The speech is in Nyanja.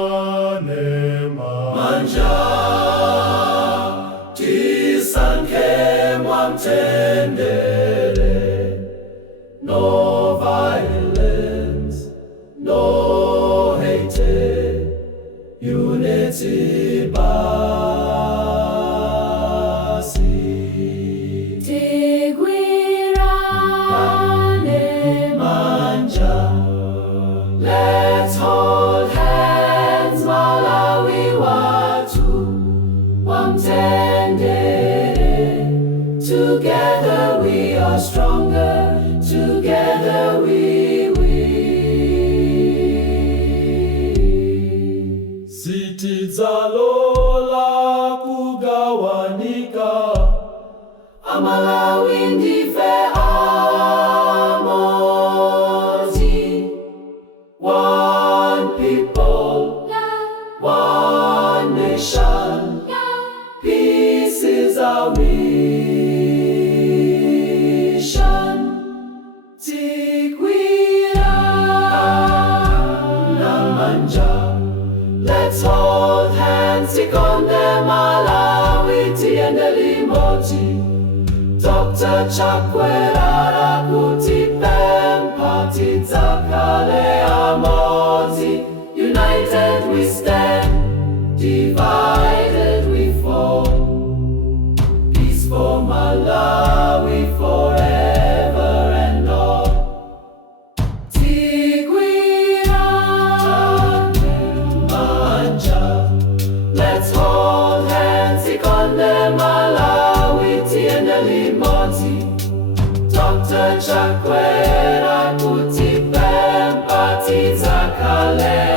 Tigwirane Manja tisanke mwamtendere. No violence, no hate, unity basi. Tigwirane Manja, let's hold hands, Malawi watu wamtendere. Together we are stronger, together we win. Sitizalola kugawanika, Amalawi ndife amozi. One people, one nation, peace is our mission. Tigwirane Manja, let's hold hands, tikonde Malawi tiende limoti. Dr. Chakwera kuti pempa tidzakale amodzi. United we stand, divided we fall. Peace for Malawi forever and all. Tigwirane Manja, let's hold hands, tikonde Malawi tiende limoti. Dr. Chakwera kuti pempa tidzakale